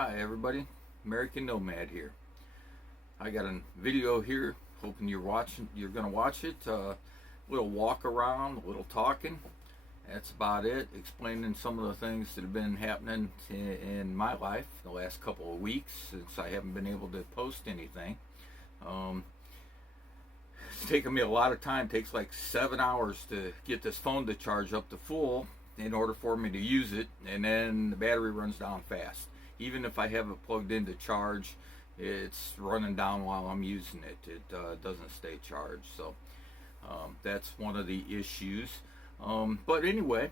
Hi everybody, American Nomad here. I got a video here, hoping you're gonna watch it. A little walk around, a little talking. That's about it. Explaining some of the things that have been happening in my life the last couple of weeks since I haven't been able to post anything. It's taken me a lot of time. It takes like 7 hours to get this phone to charge up to full in order for me to use it, and then the battery runs down fast. Even if I have it plugged in to charge, it's running down while I'm using it. It doesn't stay charged. So that's one of the issues. But anyway,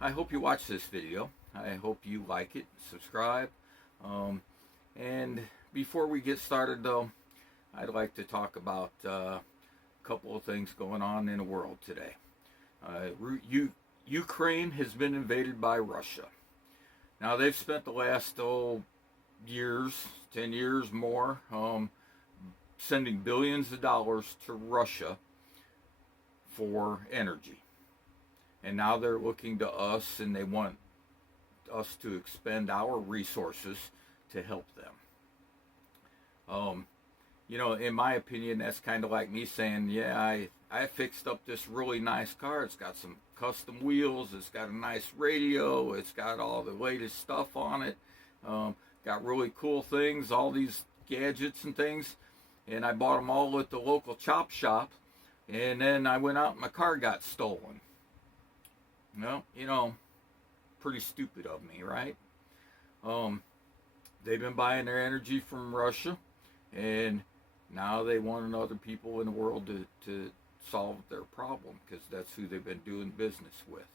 I hope you watch this video. I hope you like it, subscribe. And before we get started though, I'd like to talk about a couple of things going on in the world today. Ukraine has been invaded by Russia. Now they've spent the last years, 10 years more, sending billions of dollars to Russia for energy. And now they're looking to us and they want us to expend our resources to help them. In my opinion, that's kind of like me saying, yeah, I fixed up this really nice car. It's got some custom wheels. It's got a nice radio. It's got all the latest stuff on it. Got really cool things, all these gadgets and things. And I bought them all at the local chop shop. And then I went out and my car got stolen. Well, pretty stupid of me, right? They've been buying their energy from Russia. And now they want other people in the world to solve their problem because that's who they've been doing business with.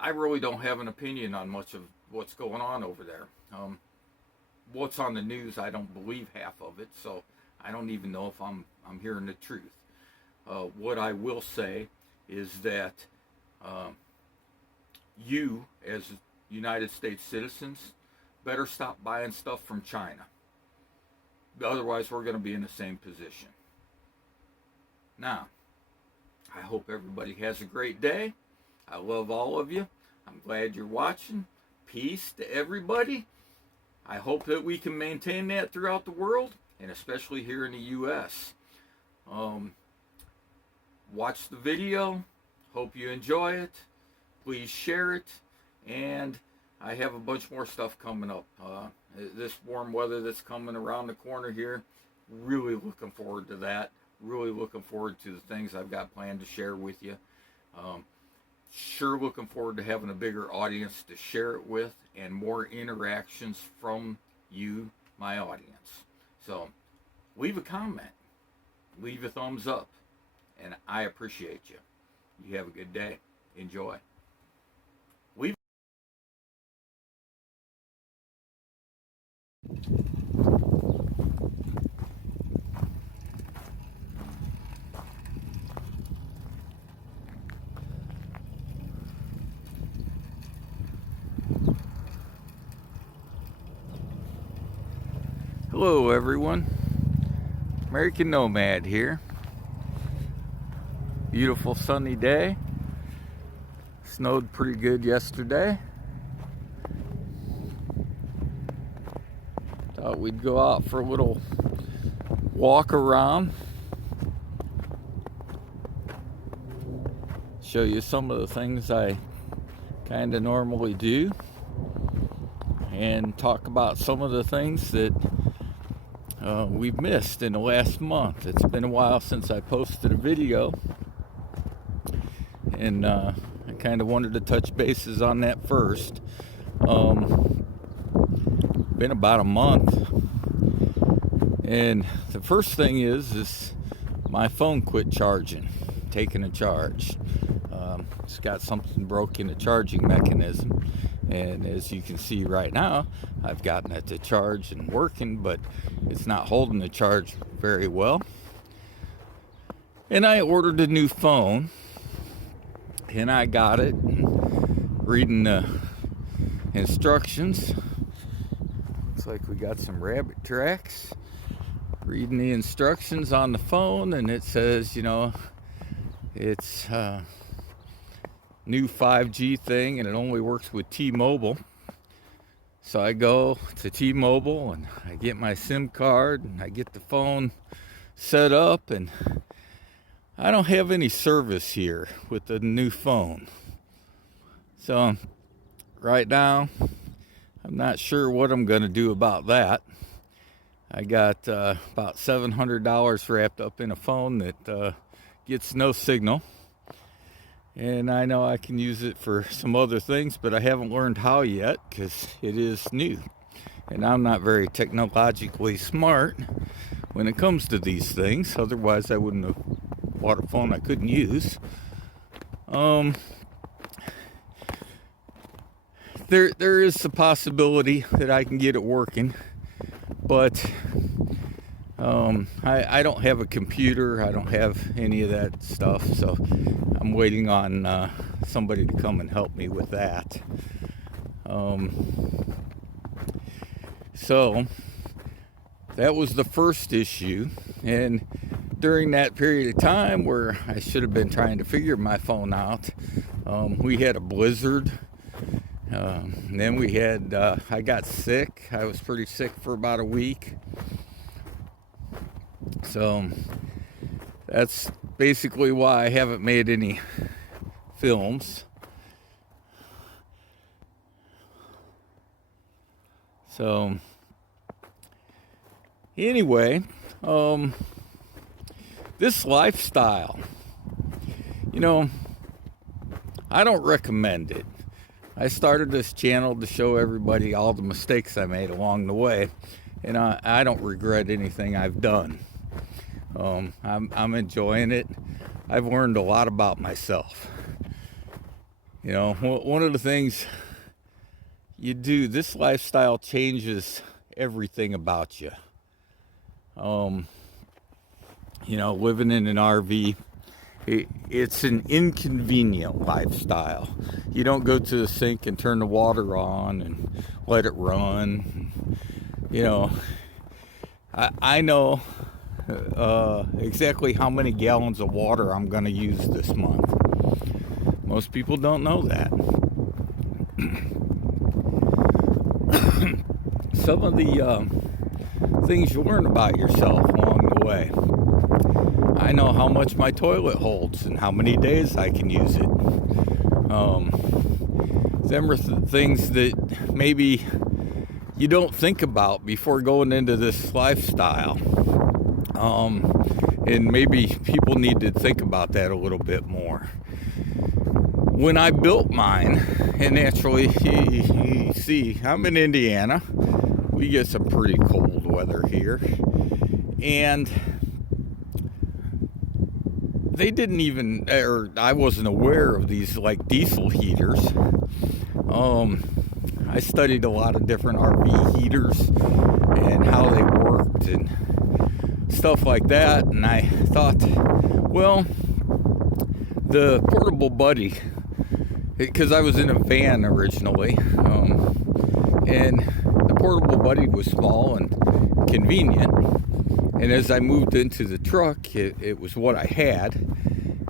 I really don't have an opinion on much of what's going on over there. What's on the news, I don't believe half of it, so I don't even know if I'm hearing the truth. What I will say is that you, as United States citizens, better stop buying stuff from China. Otherwise, we're going to be in the same position. Now, I hope everybody has a great day. I love all of you. I'm glad you're watching. Peace to everybody. I hope that we can maintain that throughout the world, and especially here in the U.S. Watch the video. Hope you enjoy it. Please share it. And I have a bunch more stuff coming up. This warm weather that's coming around the corner here, really looking forward to that. Really looking forward to the things I've got planned to share with you. Sure looking forward to having a bigger audience to share it with and more interactions from you, my audience. So leave a comment, leave a thumbs up, and I appreciate you. You have a good day. Enjoy. Hello everyone, American Nomad here. Beautiful sunny day. Snowed pretty good yesterday. Thought we'd go out for a little walk around. Show you some of the things I kind of normally do. And talk about some of the things that we've missed in the last month. It's been a while since I posted a video, and I kind of wanted to touch bases on that first. Been about a month, and the first thing is my phone quit charging, taking a charge. It's got something broke in the charging mechanism, and as you can see right now, I've gotten it to charge and working, but it's not holding the charge very well. And I ordered a new phone, and I got it, reading the instructions. Looks like we got some rabbit tracks. Reading the instructions on the phone, and it says, it's new 5G thing, and it only works with T-Mobile. So I go to T-Mobile and I get my SIM card and I get the phone set up, and I don't have any service here with the new phone. So right now, I'm not sure what I'm going to do about that. I got about $700 wrapped up in a phone that gets no signal. And I know I can use it for some other things, but I haven't learned how yet because it is new. And I'm not very technologically smart when it comes to these things. Otherwise, I wouldn't have bought a phone I couldn't use. There is a possibility that I can get it working, but I don't have a computer. I don't have any of that stuff, so I'm waiting on somebody to come and help me with that. So that was the first issue, and during that period of time where I should have been trying to figure my phone out, we had a blizzard. And then we had, I got sick. I was pretty sick for about a week. So that's basically why I haven't made any films. So anyway, this lifestyle, I don't recommend it. I started this channel to show everybody all the mistakes I made along the way, and I don't regret anything I've done. I'm enjoying it. I've learned a lot about myself. One of the things you do, this lifestyle changes everything about you. Living in an RV, it's an inconvenient lifestyle. You don't go to the sink and turn the water on and let it run. I know exactly how many gallons of water I'm going to use this month. Most people don't know that. Some of the things you learn about yourself along the way. I know how much my toilet holds and how many days I can use it. Them are things that maybe you don't think about before going into this lifestyle. And maybe people need to think about that a little bit more. When I built mine, and naturally, you see, I'm in Indiana. We get some pretty cold weather here. And they didn't even, or I wasn't aware of these like diesel heaters. I studied a lot of different RV heaters and how they worked and stuff like that. And I thought, well, the Portable Buddy, because I was in a van originally, and the Portable Buddy was small and convenient. And as I moved into the truck, it was what I had.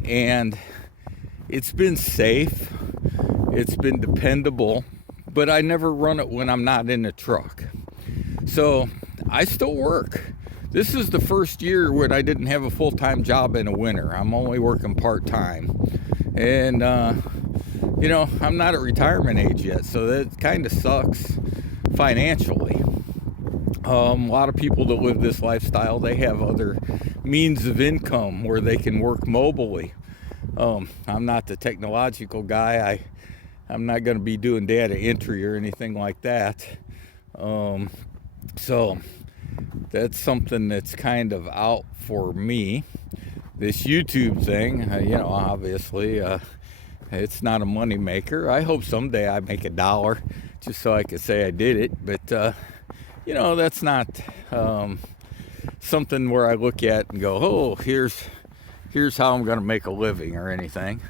And it's been safe. It's been dependable. But I never run it when I'm not in the truck. So I still work. This is the first year when I didn't have a full-time job in the winter. I'm only working part-time. And, I'm not at retirement age yet. So that kind of sucks financially. A lot of people that live this lifestyle, they have other means of income where they can work mobily. I'm not the technological guy. I'm not going to be doing data entry or anything like that. So that's something that's kind of out for me. This YouTube thing, obviously, it's not a money maker. I hope someday I make $1 just so I can say I did it. But, that's not something where I look at and go, oh, here's how I'm going to make a living or anything.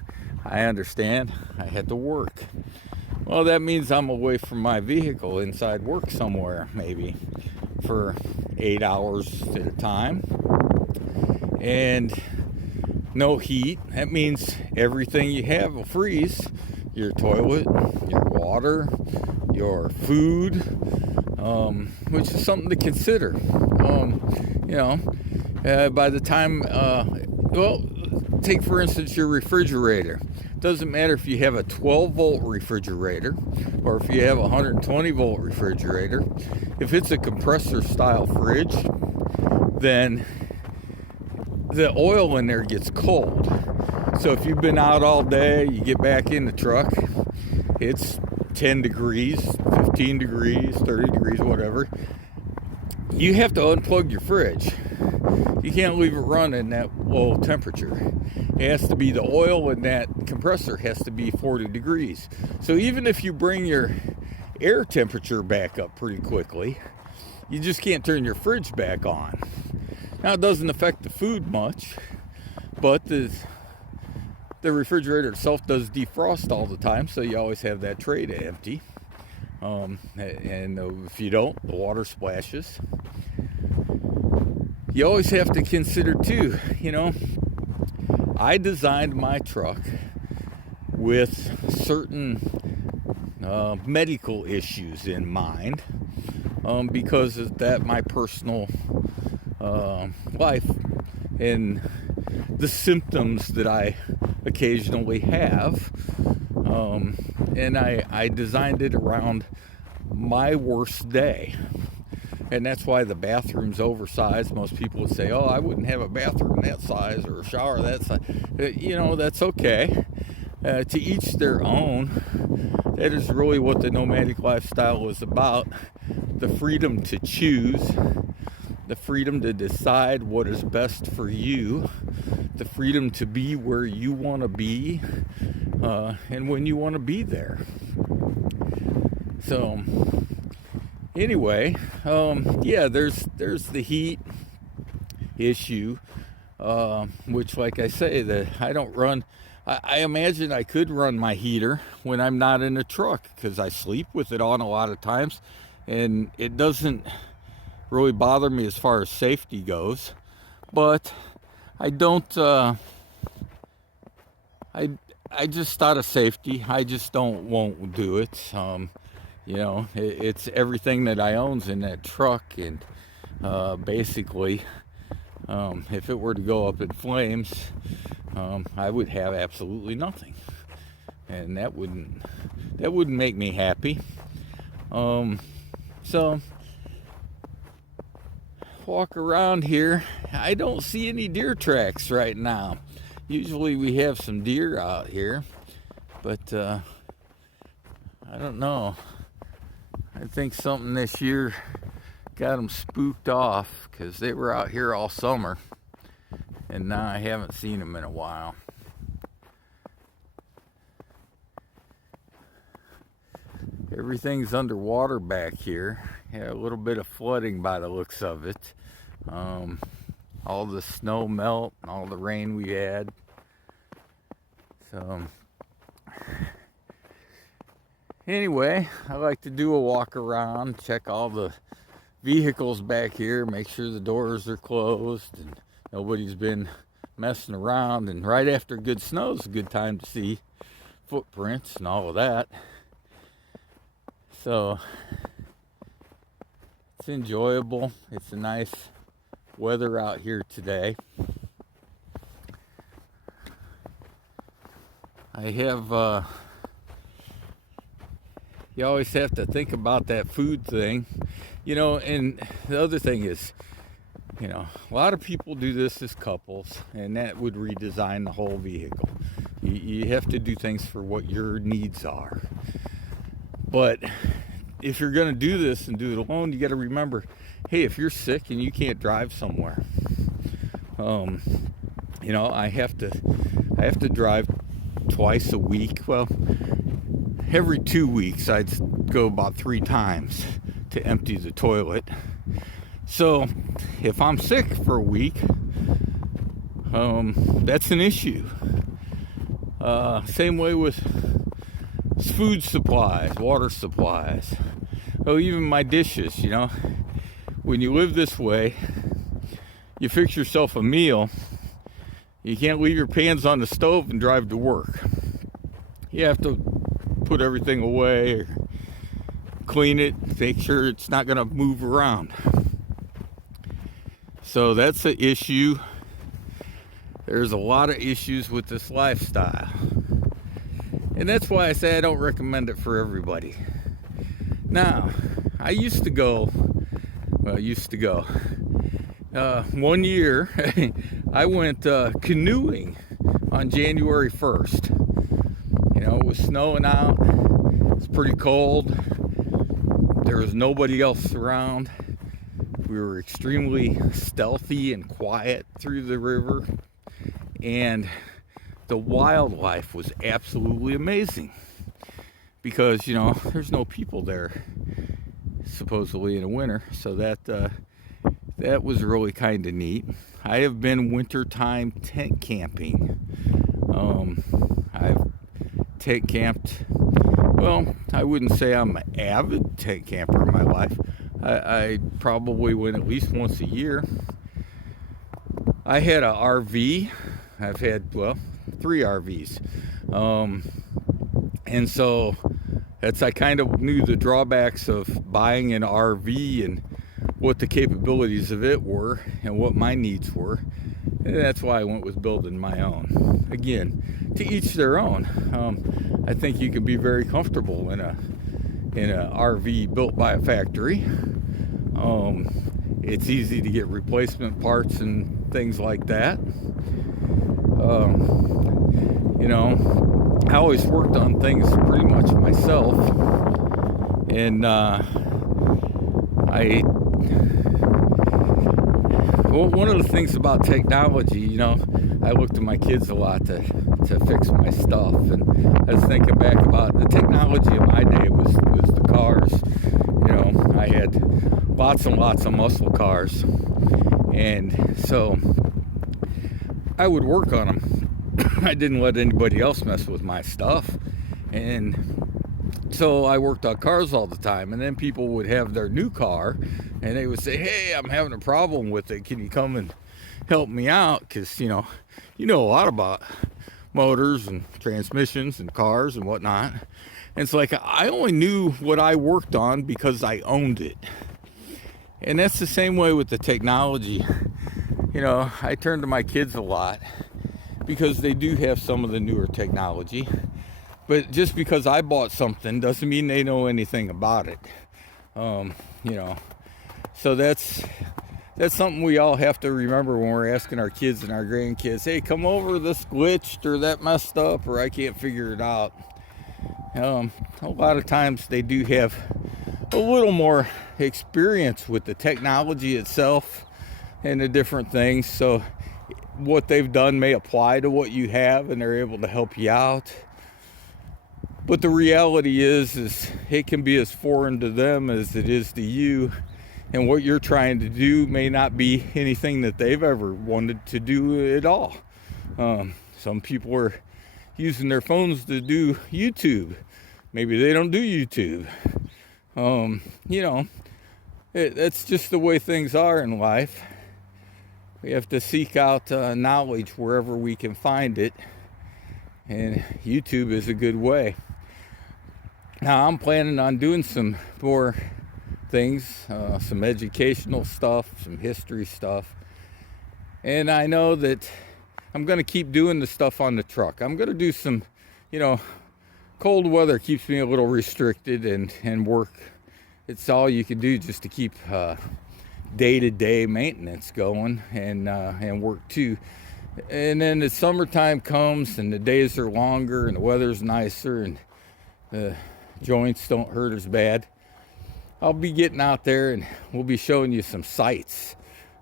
I understand I had to work. Well, that means I'm away from my vehicle inside work somewhere, maybe for 8 hours at a time. And no heat. That means everything you have will freeze. Your toilet, your water, your food, which is something to consider. By the time, take for instance your refrigerator. Doesn't matter if you have a 12-volt refrigerator or if you have a 120-volt refrigerator. If it's a compressor-style fridge, then the oil in there gets cold. So if you've been out all day, you get back in the truck, it's 10 degrees, 15 degrees, 30 degrees, whatever. You have to unplug your fridge. You can't leave it running at low temperature. It has to be, the oil in that compressor has to be 40 degrees. So even if you bring your air temperature back up pretty quickly, you just can't turn your fridge back on. Now, it doesn't affect the food much, but the refrigerator itself does defrost all the time, so you always have that tray to empty. And if you don't, the water splashes. You always have to consider too, I designed my truck with certain medical issues in mind, because of that, my personal life and the symptoms that I occasionally have, and I designed it around my worst day. And that's why the bathroom's oversized. Most people would say, oh, I wouldn't have a bathroom that size or a shower that size. That's okay. To each their own. That is really what the nomadic lifestyle is about. The freedom to choose. The freedom to decide what is best for you. The freedom to be where you want to be. And when you want to be there. So... anyway, there's the heat issue, which, like I say, I don't run. I imagine I could run my heater when I'm not in the truck, because I sleep with it on a lot of times, and it doesn't really bother me as far as safety goes. But I don't. I just out of safety, I just won't do it. It's everything that I own's in that truck, and basically, if it were to go up in flames, I would have absolutely nothing, and that wouldn't make me happy. So walk around here, I don't see any deer tracks right now. Usually we have some deer out here, but I don't know. I think something this year got them spooked off, because they were out here all summer, and now I haven't seen them in a while. Everything's underwater back here. Yeah, a little bit of flooding by the looks of it. All the snow melt, and all the rain we had. So... anyway, I like to do a walk around, check all the vehicles back here, make sure the doors are closed and nobody's been messing around. And right after good snow is a good time to see footprints and all of that. So it's enjoyable. It's a nice weather out here today. I have you always have to think about that food thing, and the other thing is, a lot of people do this as couples, and that would redesign the whole vehicle. You have to do things for what your needs are. But if you're going to do this and do it alone, you got to remember, hey, if you're sick and you can't drive somewhere, I have to drive twice a week. Well, every 2 weeks I'd go about 3 times to empty the toilet. So if I'm sick for a week, that's an issue. Same way with food supplies, water supplies. Oh, even my dishes, When you live this way, you fix yourself a meal. You can't leave your pans on the stove and drive to work. You have to put everything away, clean it, make sure it's not going to move around. So that's the issue. There's a lot of issues with this lifestyle. And that's why I say I don't recommend it for everybody. Now, I used to go, 1 year, I went canoeing on January 1st. You know, it was snowing out, it's pretty cold, there was nobody else around. We were extremely stealthy and quiet through the river, and the wildlife was absolutely amazing because, you know, there's no people there supposedly in the winter, so that was really kind of neat. I have been wintertime tent camping. I've tent camped, well, I wouldn't say I'm an avid tent camper in my life. I probably went at least once a year. I had an RV. I've had, well, 3 RVs. And so I kind of knew the drawbacks of buying an RV and what the capabilities of it were and what my needs were. And that's why I went with building my own. Again, to each their own. I think you can be very comfortable in a RV built by a factory. It's easy to get replacement parts and things like that. You know, I always worked on things pretty much myself, and one of the things about technology, you know, I look to my kids a lot to fix my stuff, and I was thinking back about the technology of my day was the cars. You know, I had lots and lots of muscle cars, and so I would work on them. I didn't let anybody else mess with my stuff, and so I worked on cars all the time. And then people would have their new car and they would say, hey, I'm having a problem with it, can you come and help me out? Because you know a lot about motors and transmissions and cars and whatnot. And it's like, I only knew what I worked on because I owned it. And that's the same way with the technology. You know, I turn to my kids a lot because they do have some of the newer technology. But just because I bought something doesn't mean they know anything about it. You know, so that's something we all have to remember when we're asking our kids and our grandkids, hey, come over, this glitched or that messed up or I can't figure it out. A lot of times they do have a little more experience with the technology itself and the different things, so what they've done may apply to what you have and they're able to help you out. But the reality is it can be as foreign to them as it is to you, and what you're trying to do may not be anything that they've ever wanted to do at all. Some people are using their phones to do YouTube. Maybe they don't do YouTube. You know, that's just the way things are in life. We have to seek out knowledge wherever we can find it, and YouTube is a good way. Now I'm planning on doing some more things, some educational stuff, some history stuff, and I know that I'm going to keep doing the stuff on the truck. I'm going to do some, you know, cold weather keeps me a little restricted, and work, it's all you can do just to keep day-to-day maintenance going, and work too. And then the summertime comes and the days are longer and the weather's nicer and the joints don't hurt as bad. I'll be getting out there and we'll be showing you some sights,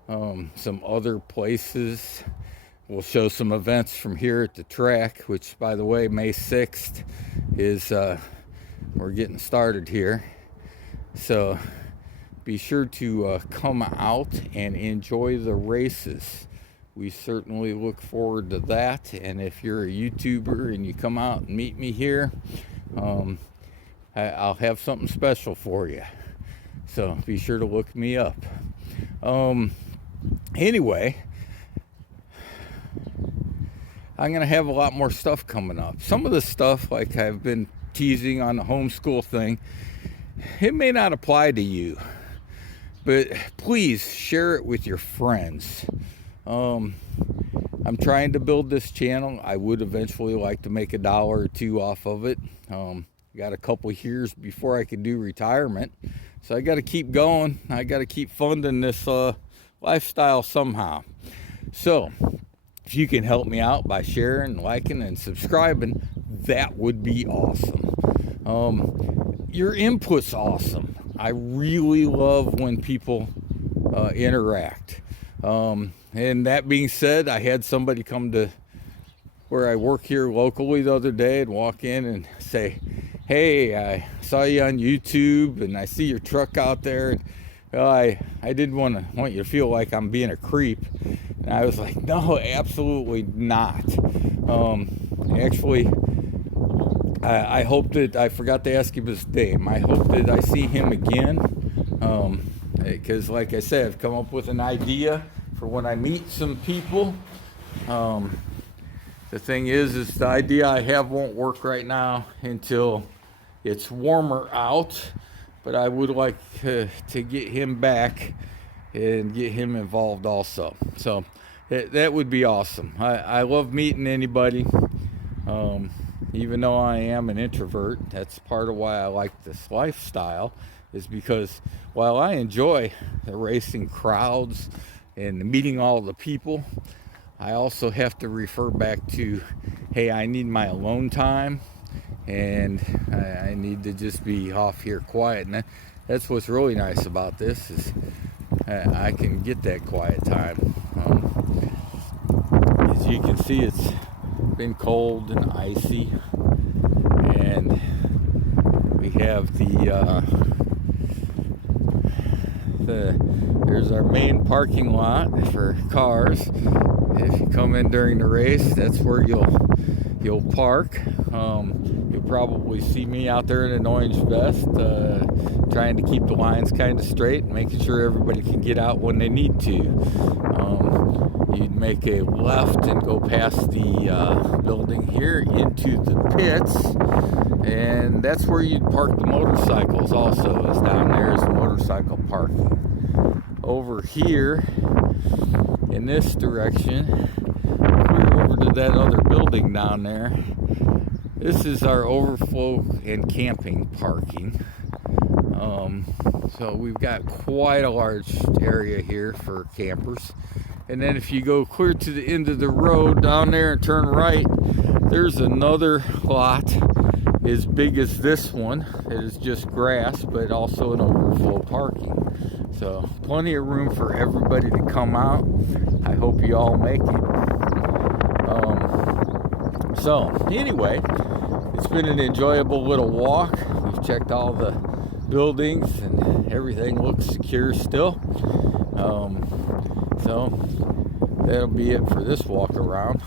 some other places. We'll show some events from here at the track, which, by the way, May 6th is, we're getting started here. So be sure to come out and enjoy the races. We certainly look forward to that. And if you're a YouTuber and you come out and meet me here, I'll have something special for you. So be sure to look me up. Anyway, I'm going to have a lot more stuff coming up. Some of the stuff, like I've been teasing on the homeschool thing, it may not apply to you, but please share it with your friends. I'm trying to build this channel. I would eventually like to make $1 or $2 off of it. Got a couple years before I can do retirement, so I got to keep going. I got to keep funding this lifestyle somehow. So if you can help me out by sharing, liking, and subscribing, that would be awesome. Your input's awesome. I really love when people interact. And that being said, I had somebody come to where I work here locally the other day and walk in and say, "Hey, I saw you on YouTube and I see your truck out there. And, well, I didn't want you to feel like I'm being a creep." And I was like, "No, absolutely not." Actually, I hope that, I forgot to ask him his name. I hope that I see him again, because like I said, I've come up with an idea for when I meet some people. The thing is the idea I have won't work right now until it's warmer out, but I would like to get him back and get him involved also. So that would be awesome. I love meeting anybody. Even though I am an introvert, that's part of why I like this lifestyle, is because while I enjoy the racing crowds and meeting all the people, I also have to refer back to, hey, I need my alone time, and I need to just be off here quiet. And that's what's really nice about this, is I can get that quiet time. As you can see, it's been cold and icy, and we have there's our main parking lot for cars. If you come in during the race, that's where you'll park. You'll probably see me out there in an orange vest, trying to keep the lines kind of straight, making sure everybody can get out when they need to. You'd make a left and go past the building here into the pits, and that's where you'd park the motorcycles also, is down there is motorcycle parking. Over here in this direction, clear over to that other building down there, this is our overflow and camping parking. So we've got quite a large area here for campers. And then if you go clear to the end of the road down there and turn right, there's another lot as big as this one. It is just grass, but also an overflow parking. So plenty of room for everybody to come out. I hope you all make it. So anyway, it's been an enjoyable little walk. We've checked all the buildings and everything looks secure still. So that'll be it for this walk around.